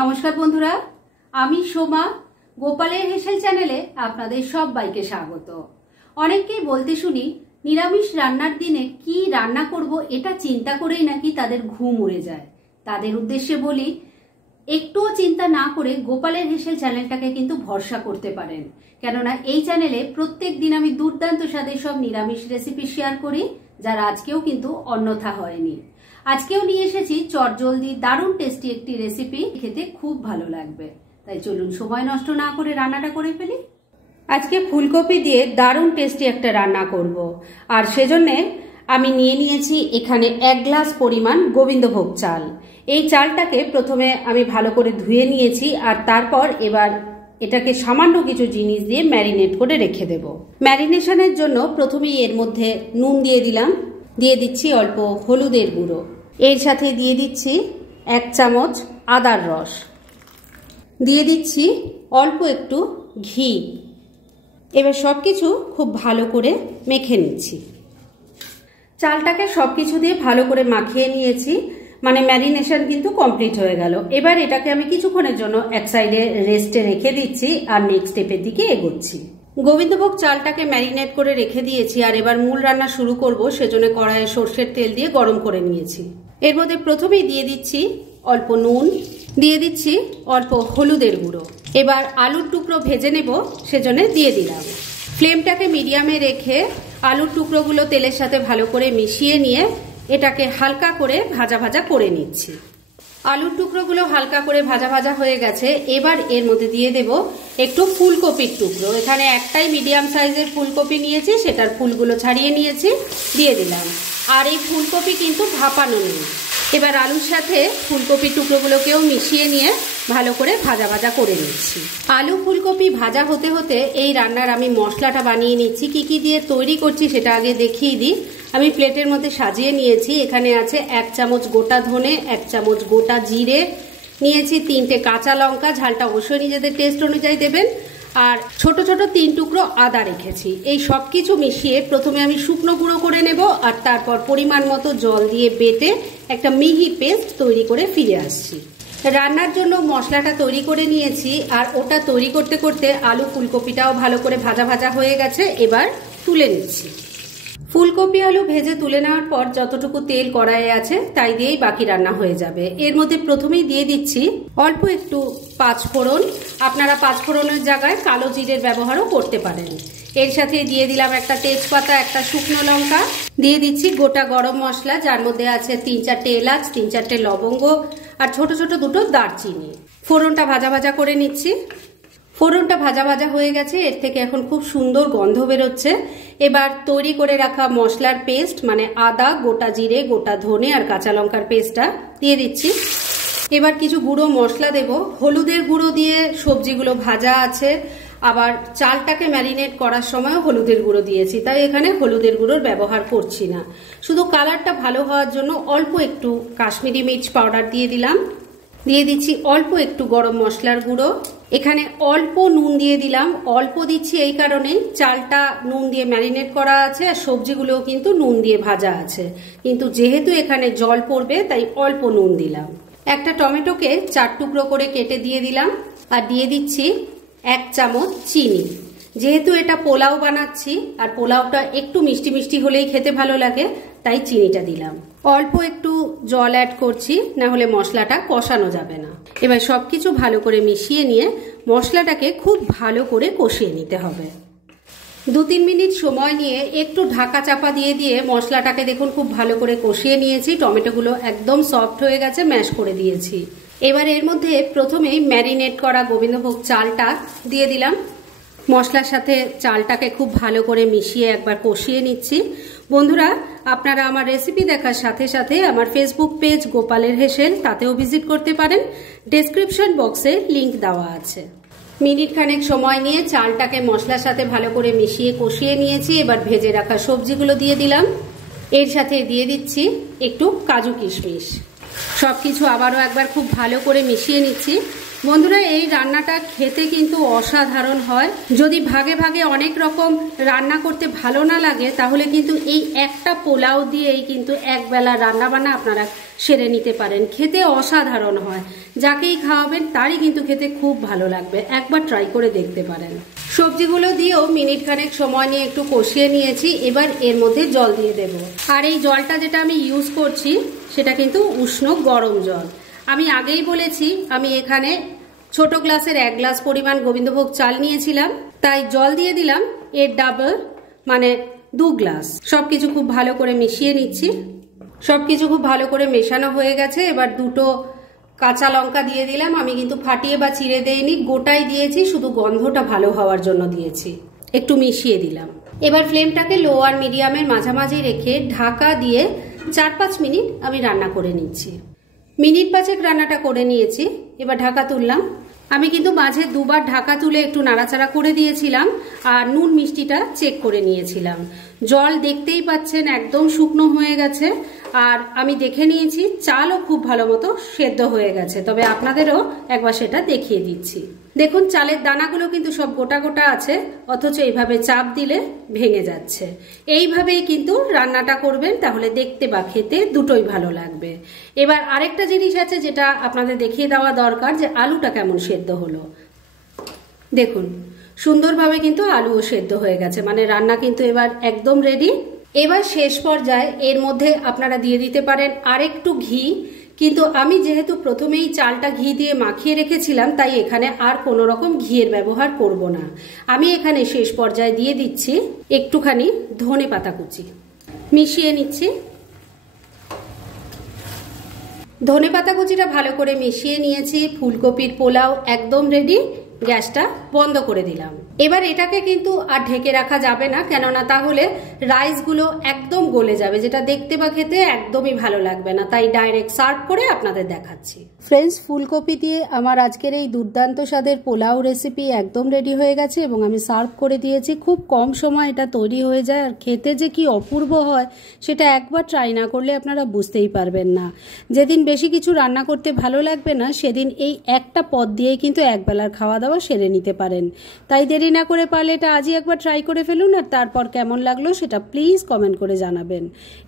নমস্কার বন্ধুরা, আমি সোমা। গোপালের হেসেল চ্যানেলে আপনাদের সবাইকে স্বাগত। অনেককেই বলতে শুনি নিরামিষ রান্নার দিনে কি রান্না করব এটা চিন্তা করেই নাকি তাদের ঘুম উড়ে যায়। তাদের উদ্দেশ্যে বলি, একটুও চিন্তা না করে গোপালের হেসেল চ্যানেলটাকে কিন্তু ভরসা করতে পারেন। কেননা এই চ্যানেলে প্রত্যেক দিন আমি দুর্দান্ত স্বাদের সব নিরামিষ রেসিপি শেয়ার করি, যার আজকেও কিন্তু অন্যথা হয়নি। আজকেও নিয়ে এসেছি চটজলদি দারুণ টেস্টি একটি রেসিপি, খেতে খুব ভালো লাগবে। তাই চলুন সময় নষ্ট না করে রান্নাটা করে ফেলি। আজকে ফুলকপি দিয়ে দারুণ টেস্টি একটা রান্না করব, আর সেজন্যে আমি নিয়ে নিয়েছি এখানে 1 গ্লাস পরিমাণ গোবিন্দভোগ চাল। এই চালটাকে প্রথমে আমি ভালো করে ধুয়ে নিয়েছি, আর তারপর এবার এটাকে সামান্য কিছু জিনিস দিয়ে ম্যারিনেট করে রেখে দেব। ম্যারিনেশনের জন্য প্রথমেই এর মধ্যে নুন দিয়ে দিলাম, দিয়ে দিচ্ছি অল্প হলুদের গুঁড়ো, এর সাথে দিয়ে দিচ্ছি 1 চামচ আদার রস, দিয়ে দিচ্ছি অল্প একটু ঘি। এবার সবকিছু খুব ভালো করে মেখে নিচ্ছি। চালটাকে সবকিছু দিয়ে ভালো করে মাখিয়ে নিয়েছি, মানে ম্যারিনেশন কিন্তু কমপ্লিট হয়ে গেল। এবার এটাকে আমি কিছুক্ষণের জন্য এক সাইডে রেস্টে রেখে দিচ্ছি, আর নেক্সট স্টেপের দিকে এগোচ্ছি। গোবিন্দভোগ চালটাকে ম্যারিনেট করে রেখে দিয়েছি, আর এবার মূল রান্না শুরু করব। সেজন্য কড়াইয়ে সর্ষের তেল দিয়ে গরম করে নিয়েছি। এর মধ্যে প্রথমেই দিয়ে দিচ্ছি অল্প নুন, দিয়ে দিচ্ছি অল্প হলুদের গুঁড়ো। এবার আলুর টুকরো ভেজে নেব, সেজন্য দিয়ে দিলাম। ফ্লেমটাকে মিডিয়ামে রেখে আলুর টুকরোগুলো তেলের সাথে ভালো করে মিশিয়ে নিয়ে এটাকে হালকা করে ভাজা ভাজা করে নিচ্ছি। আলুর টুকরোগুলো হালকা করে ভাজা ভাজা হয়ে গেছে। এবার এর মধ্যে দিয়ে দেব একটু ফুলকপির টুকরো। এখানে একটাই মিডিয়াম সাইজের ফুলকপি নিয়েছি, সেটার ফুলগুলো ছাড়িয়ে নিয়েছি, দিয়ে দিলাম। আর এই ফুলকপি কিন্তু ভাপানো নেই। এবার আলুর সাথে ফুলকপির টুকরোগুলোকেও মিশিয়ে নিয়ে ভালো করে ভাজা ভাজা করে নিচ্ছি। আলু ফুলকপি ভাজা হতে হতে এই রান্নার আমি মশলাটা বানিয়ে নিচ্ছি। কি কি দিয়ে তৈরি করছি সেটা আগে দেখিয়ে দিই। আমি প্লেটের মধ্যে সাজিয়ে নিয়েছি। এখানে আছে 1 চামচ গোটা ধনে, 1 চামচ গোটা জিরে নিয়েছি, 3টে কাঁচা লঙ্কা, ঝালটা অবশ্যই নিজেদের টেস্ট অনুযায়ী দেবেন, আর ছোট ছোট 3 টুকরো আদা রেখেছি। এই সব কিছু মিশিয়ে প্রথমে আমি শুকনো গুঁড়ো করে নেব, আর তারপর পরিমাণ মতো জল দিয়ে বেটে একটা মিহি পেস্ট তৈরি করে ফিরে আসছি। রান্নার জন্য মশলাটা তৈরি করে নিয়েছি, আর ওটা তৈরি করতে করতে আলু ফুলকপিটাও ভালো করে ভাজা ভাজা হয়ে গেছে। এবার তুলে নিচ্ছি। ফুলকপি আলু ভেজে তুলে নেওয়ার পর যতটুকু তেল কড়াইয়ে আছে তাই দিয়েই বাকি রান্না হয়ে যাবে। এর মধ্যে প্রথমেই দিয়ে দিচ্ছি অল্প একটু 5 ফোড়ন। আপনারা 5 ফোড়নের জায়গায় কালো জিরের ব্যবহারও করতে পারেন। এর সাথে দিয়ে দিলাম একটা তেজপাতা, একটা শুকনো লঙ্কা, দিয়ে দিচ্ছি গোটা গরম মশলা, যার মধ্যে আছে 3-4টে এলাচ, 3-4টে লবঙ্গ, আর ছোট ছোট 2টো দারচিনি। ফোড়নটা ভাজা ভাজা করে নিচ্ছি। ফোড়নটা ভাজা ভাজা হয়ে গেছে, এর থেকে এখন খুব সুন্দর গন্ধ বেরোচ্ছে। এবার তৈরি করে রাখা মশলার পেস্ট, মানে আদা, গোটা জিরে, গোটা ধনে আর কাঁচা লঙ্কার পেস্টটা দিয়ে দিচ্ছি। এবার কিছু গুঁড়ো মশলা দেব। হলুদের গুঁড়ো দিয়ে সবজিগুলো ভাজা আছে, আবার চালটাকে ম্যারিনেট করার সময়ও হলুদের গুঁড়ো দিয়েছি, তাই এখানে হলুদের গুঁড়োর ব্যবহার করছি না। শুধু কালারটা ভালো হওয়ার জন্য অল্প একটু কাশ্মীরি মির্চ পাউডার দিয়ে দিলাম। দিয়ে দিচ্ছি অল্প একটু গরম মশলার গুঁড়ো। এখানে অল্প নুন দিয়ে দিলাম। অল্প দিচ্ছি এই কারণেই, চালটা নুন দিয়ে ম্যারিনেট করা আছে, আর সবজিগুলোও কিন্তু নুন দিয়ে ভাজা আছে, কিন্তু যেহেতু এখানে জল পড়বে তাই অল্প নুন দিলাম। একটা টমেটোকে 4 টুকরো করে কেটে দিয়ে দিলাম, আর দিয়ে দিচ্ছি 1 চামচ চিনি। যেহেতু এটা পোলাও বানাচ্ছি, আর পোলাওটা একটু মিষ্টি মিষ্টি হলেই খেতে ভালো লাগে, তাই চিনিটা দিলাম। অল্প একটু জল অ্যাড করছি, না হলে মশলাটা কষানো যাবে না। এবার সবকিছু ভালো করে মিশিয়ে নিয়ে মশলাটাকে খুব ভালো করে কষিয়ে নিতে হবে। 2-3 মিনিট সময় নিয়ে একটু ঢাকা চাপা দিয়ে দিয়ে মশলাটাকে দেখুন খুব ভালো করে কষিয়ে নিয়েছি। টমেটোগুলো একদম সফট হয়ে গেছে, ম্যাশ করে দিয়েছি। এবার এর মধ্যে প্রথমেই ম্যারিনেট করা গোবিন্দভোগ চালটা দিয়ে দিলাম। মশলার সাথে চালটাকে খুব ভালো করে মিশিয়ে একবার কষিয়ে নিচ্ছি। বন্ধুরা, আপনারা আমার রেসিপি দেখার সাথে সাথে আমার ফেসবুক পেজ গোপালের হেসেল, তাতেও ভিজিট করতে পারেন। ডেসক্রিপশন বক্সে লিংক দেওয়া আছে। মিনিট খানেক সময় নিয়ে চালটাকে মশলার সাথে ভালো করে মিশিয়ে কষিয়ে নিয়েছি। এবার ভেজে রাখা সবজিগুলো দিয়ে দিলাম। এর সাথে দিয়ে দিচ্ছি একটু কাজু কিশমিশ। সবকিছু আবারও একবার খুব ভালো করে মিশিয়ে নিচ্ছি। বন্ধুরা, এই রান্নাটা খেতে কিন্তু অসাধারণ হয়। যদি ভাগে ভাগে অনেক রকম রান্না করতে ভালো না লাগে, তাহলে কিন্তু এই একটা পোলাও দিয়েই কিন্তু একবেলা রান্না বান্না আপনারা সেরে নিতে পারেন। খেতে অসাধারণ হয়, যাকেই খাওয়াবেন তারই কিন্তু খেতে খুব ভালো লাগবে, একবার ট্রাই করে দেখতে পারেন। সবজিগুলো দিয়েও মিনিট খানেক সময় নিয়ে একটু কষিয়ে নিয়েছি। এবার এর মধ্যে জল দিয়ে দেব। আর এই জলটা যেটা আমি ইউজ করছি সেটা কিন্তু উষ্ণ গরম জল। আমি আগেই বলেছি আমি এখানে ছোট গ্লাসের 1 গ্লাস পরিমাণ গোবিন্দভোগ চাল নিয়েছিলাম, তাই জল দিয়ে দিলাম এর ডাবল মানে 2 গ্লাস। সবকিছু খুব ভালো করে মিশিয়ে নিচ্ছি। সবকিছু খুব ভালো করে মেশানো হয়ে গেছে। এবার 2টো কাঁচা লঙ্কা দিয়ে দিলাম। আমি কিন্তু ফাটিয়ে বা চিড়ে দেইনি, গোটাই দিয়েছি, শুধু গন্ধটা ভালো হওয়ার জন্য দিয়েছি। একটু মিশিয়ে দিলাম। এবার ফ্লেমটাকে লো আর মিডিয়ামের মাঝামাঝি রেখে ঢাকা দিয়ে 4-5 মিনিট আমি রান্না করে নিচ্ছি। মিনিট 5 রান্নাটা করে নিয়েছি। এবার ঢাকা তুললাম। আমি কিন্তু মাঝে 2বার ঢাকা তুলে একটু নাড়াচাড়া করে দিয়েছিলাম আর নুন মিষ্টিটা চেক করে নিয়েছিলাম। জল দেখতেই পাচ্ছেন একদম শুকনো হয়ে গেছে। আর আমি দেখে নিয়েছি চালও খুব ভালো মতো সেদ্ধ হয়ে গেছে, তবে আপনাদেরও একবার সেটা দেখিয়ে দিচ্ছি। দেখুন চালের দানাগুলো কিন্তু সব গোটা গোটা আছে, অথচ এইভাবে চাপ দিলে ভেঙে যাচ্ছে। এইভাবেই কিন্তু রান্নাটা করবেন, তাহলে দেখতে বা খেতে দুটোই ভালো লাগবে। এবার আরেকটা জিনিস আছে যেটা আপনাদের দেখিয়ে দেওয়া দরকার, যে আলুটা কেমন সেদ্ধ হলো। দেখুন সুন্দরভাবে কিন্তু আলুও সেদ্ধ হয়ে গেছে, মানে রান্না কিন্তু এবার একদম রেডি। এবার শেষ পর্যায়ে এর মধ্যে আপনারা দিয়ে দিতে পারেন আরেকটু ঘি, কিন্তু আমি যেহেতু প্রথমেই চালটা ঘি দিয়ে মাখিয়ে রেখেছিলাম তাই এখানে আর কোনো রকম ঘিয়ের ব্যবহার করব না। আমি এখানে শেষ পর্যায়ে দিয়ে দিচ্ছি একটুখানি ধনেপাতা কুচি, মিশিয়ে নিচ্ছি। ধনেপাতা কুচিটা ভালো করে মিশিয়ে নিয়েছি। ফুলকপির পোলাও একদম রেডি। গ্যাসটা বন্ধ করে দিলাম। এবার এটাকে কিন্তু আর ঢেকে রাখা যাবে না, কেননা তাহলে রাইসগুলো একদম গলে যাবে, যেটা দেখতে বা খেতে একদমই ভালো লাগবে না। তাই ডাইরেক্ট সার্ভ করে আপনাদের দেখাচ্ছি। ফ্রেন্ডস, ফুলকপি দিয়ে আমার আজকের এই দুর্দান্ত স্বাদের পোলাও রেসিপি একদম রেডি হয়ে গেছে এবং আমি সার্ভ করে দিয়েছি। খুব কম সময় এটা তৈরি হয়ে যায়, আর খেতে যে কি অপূর্ব হয় সেটা একবার ট্রাই না করলে আপনারা বুঝতেই পারবেন না। যেদিন বেশি কিছু রান্না করতে ভালো লাগবে না সেদিন এই একটা পদ দিয়েই কিন্তু একবেলার খাওয়া দাওয়া সেরে নিতে পারেন। তাই দেরি না করে পারলে এটা আজই একবার ট্রাই করে ফেলুন, আর তারপর কেমন লাগলো সেটা প্লিজ কমেন্ট করে জানাবেন।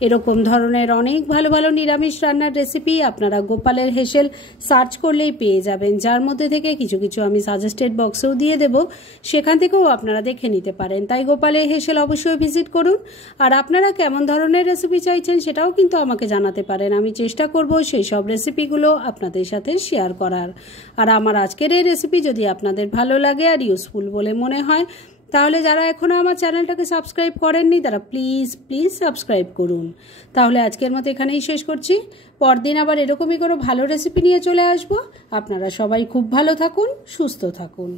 এরকম ধরনের অনেক ভালো ভালো নিরামিষ রান্নার রেসিপি আপনারা গোপালের হেসেল সার্চ করলেই পেয়ে যাবেন, যার মধ্যে থেকে কিছু কিছু আমি সাজেস্টেড বক্সেও দিয়ে দেব, সেখান থেকেও আপনারা দেখে নিতে পারেন। তাই গোপালের হেসেল অবশ্যই ভিজিট করুন। আর আপনারা কেমন ধরনের রেসিপি চাইছেন সেটাও কিন্তু আমাকে জানাতে পারেন। আমি চেষ্টা করব সেই সব রেসিপিগুলো আপনাদের সাথে শেয়ার করার। আর আমার আজকের এই রেসিপি যদি আপনাদের ভালো লাগে আর ইউজফুল বলে মনে হয়, তাহলে যারা এখনও আমার চ্যানেলটাকে সাবস্ক্রাইব করেননি তারা প্লিজ সাবস্ক্রাইব করুন। তাহলে আজকের মতো এখানেই শেষ করছি। পরদিন আবার এরকমই কোনো ভালো রেসিপি নিয়ে চলে আসব। আপনারা সবাই খুব ভালো থাকুন, সুস্থ থাকুন।